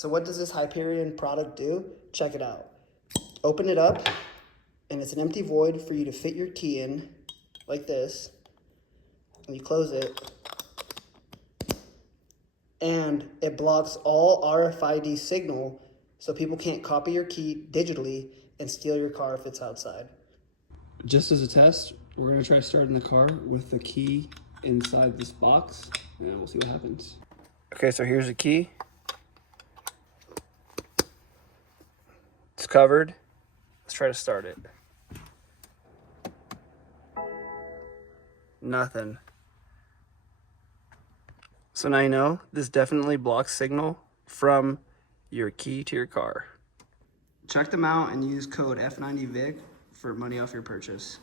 So what does this Hyperion product do? Check it out. Open it up, and it's an empty void for you to fit your key in, like this. And you close it, and it blocks all RFID signal, so people can't copy your key digitally and steal your car if it's outside. Just as a test, we're gonna try starting the car with the key inside this box, and we'll see what happens. Okay, so here's the key. It's covered. Let's try to start it. Nothing. So now you know, this definitely blocks signal from your key to your car. Check them out and use code F90VIG for money off your purchase.